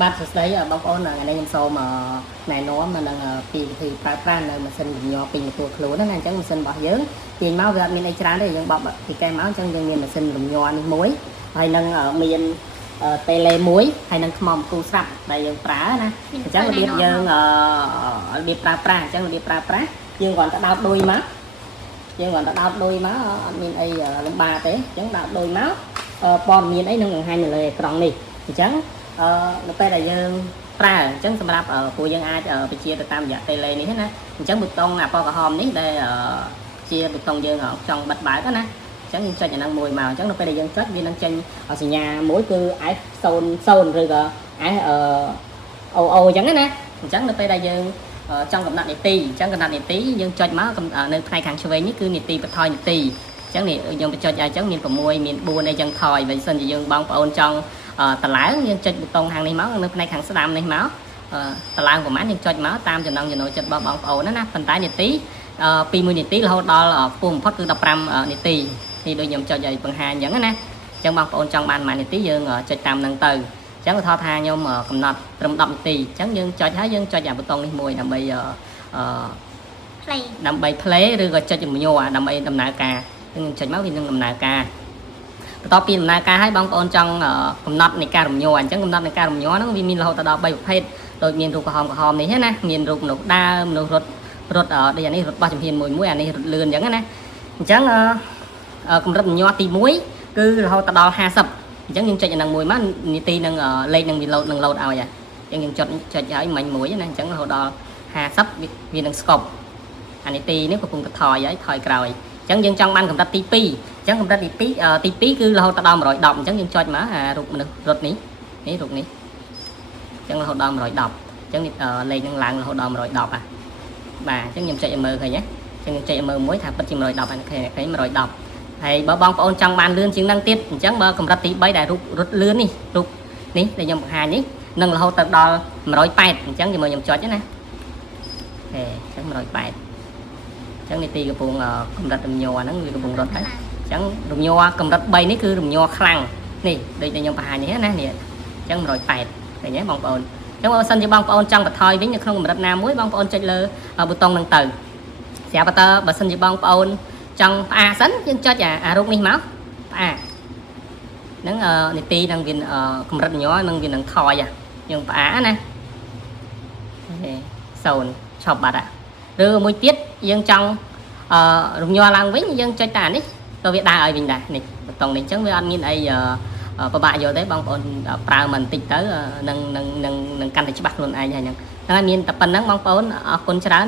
បាទសួស្តីបងប្អូនថ្ងៃនេះខ្ញុំសូមណែនាំនៅនឹងពីវិធីប្រើប្រាស់នៅម៉ាស៊ីនរំញ័រពេញមួយខ្លួនណាអញ្ចឹងម៉ាស៊ីនរបស់យើងទាញមកវាអត់មានអីច្រើនទេយើងបោកពីកែមកអញ្ចឹងយើងមានម៉ាស៊ីនរំញ័រនេះមួយហើយនឹងមានតេឡេមួយហើយនឹងខ្មុំគូស្រាប់ដែលយើងប្រើណាអញ្ចឹងរបៀបយើងរបៀបប្រើប្រាស់អញ្ចឹងរបៀបប្រើប្រាស់យើងគ្រាន់តែដោតដុយមកយើងគ្រាន់តែដោតដុយមកអត់មានអីលំបាកទេអញ្ចឹងដោតដុយមកព័ត៌មានអីនឹងបង្ហាញនៅលើអេក្រង់នេះអញ្ចឹងនៅពេលដែលយើងប្រើអញ្ចឹងសម្រាប់ពួកយើងអាចបញ្ជាទៅតាមរយៈ tele នេះណាអញ្ចឹងប៊ូតុងអាពណ៌ក្រហមនេះដែលជាប៊ូតុងយើងចង់បិទបើកណាអញ្ចឹងយើងចុចអាហ្នឹងមួយមកអញ្ចឹងនៅពេលដែលយើងចុចវានឹងចេញសញ្ញាមួយគឺ F00 ឬក៏ S OO អញ្ចឹងណាអញ្ចឹងនៅពេលដែលយើងចង់កំណត់នីតិអញ្ចឹងកំណត់នីតិយើងចុចមកនៅផ្នែកខាងឆ្វេងនេះគឺនីតិបន្ថយនីតិអញ្ចឹងនេះយើងបញ្ចុចឲ្យអញ្ចឹងមាន6មាន4អីចឹងថយបើមិនជាយើងបងប្អូនចង់តឡើងយើងចុចប៊ូតុងខាងនេះមកនៅផ្នែកខាងស្ដាំនេះមកតឡើងប្រហែលយើងចុចមកតាមចំណង់ចំណូលចិត្តរបស់បងប្អូនណាប៉ុន្តែនីតិពី1នាទីរហូតដល់ខ្ពស់បំផុតគឺ15នាទីនេះដូចខ្ញុំចុចឲ្យបង្ហាញអញ្ចឹងណាអញ្ចឹងបងប្អូនចង់បានប៉ុន្មាននាទីយើងចុចតាមនឹងទៅអញ្ចឹងឧទាហរណ៍ថាខ្ញុំកំណត់ត្រឹម10នាទីអញ្ចឹងយើងចុចហើយយើងចុចអាប៊ូតុងនេះមួយដើម្បីplay ឬក៏ចុចរំញ័រដើម្បីដំណើរការយើងចុចមកវានឹងដំណើរការបន្ទាប់ពីដំណើរការឲ្យបងប្អូនចង់កំណត់នៃការរំញ័រអញ្ចឹងកំណត់នៃការរំញ័រហ្នឹងវាមានរហូតដល់3ប្រភេទដូចមានរូបក្រហមនេះណាមានរូបមនុស្សដើរមនុស្សរត់ដូចអានេះរត់បោះជំហានមួយអានេះរត់លឿនអញ្ចឹងណាអញ្ចឹងកម្រិតរំញ័រទី1គឺរហូតដល់50អញ្ចឹងយើងចុចអានឹងមួយមកនីតិនឹងលេខនឹងវាឡូតឲ្យអញ្ចឹងយើងចុចឲ្យមិញមួយណាអញ្ចឹងរហូតដល់50វានឹងស្កប់អានីតិនេះកំពុងតែថយក្រោយអញ្ចឹងយើងចង់បានកម្រិតទី2អញ្ចឹងកម្រិតទី2គឺរហូតដល់110អញ្ចឹងយើងចុចមកអារូបមនុស្សរត់នេះរូបនេះអញ្ចឹងរហូតដល់110អញ្ចឹងលេខនឹងឡើងរហូតដល់110បាទអញ្ចឹងខ្ញុំចុចឲ្យមើលឃើញណាអញ្ចឹងខ្ញុំចុចឲ្យមើលមួយថាពិតជា110អានេះឃើញ110ហើយបើបងប្អូនចង់បានលឿនជាងហ្នឹងទៀតអញ្ចឹងបើកម្រិតទី3ដែលរូបរត់លឿននេះរូបនេះដែលខ្ញុំបង្ហាញនេះនឹងរហូតទៅដល់180អញ្ចឹងជាមួយខ្ញុំចុចណាអញ្ចឹង180អញ្ចឹងនីតិកំពុងកម្រិតរំញ័រហ្នឹងវាកំពុងរត់ហើយអញ្ចឹងរំញ័រកម្រិត3នេះគឺរំញ័រខ្លាំងនេះដូចដែលខ្ញុំបង្ហាញនេះណានេះអញ្ចឹង180ឃើញទេបងប្អូនអញ្ចឹងបើសិនជាបងប្អូនចង់បន្ថយវិញនៅក្នុងកម្រិតណាមួយបងប្អូនចុចលើប៊ូតុងហ្នឹងទៅស្រាប់តែបើសិនជាបងប្អូនចង់ផ្អាកសិនយើងចុចអារូបនេះមកផ្អាកហ្នឹងនីតិនឹងវាកម្រិតរំញ័រនឹងវានឹងថយយើងផ្អាកណា0ឈប់បាត់ឬមួយទៀតយើងចង់រំញ័រឡើងវិញយើងចុចតានេះក៏វាដើរឲ្យវិញដែរនេះប៊ូតុងនេះអញ្ចឹងវាអត់មានអីពិបាកយល់ទេបងប្អូនប្រើមិនបន្តិចទៅនឹងកាន់តែច្បាស់ខ្លួនឯងហើយហ្នឹងហើយមានតែប៉ុណ្្នឹងបងប្អូនអរគុណច្រើន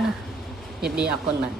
ជម្រាបលាអរគុណបាទ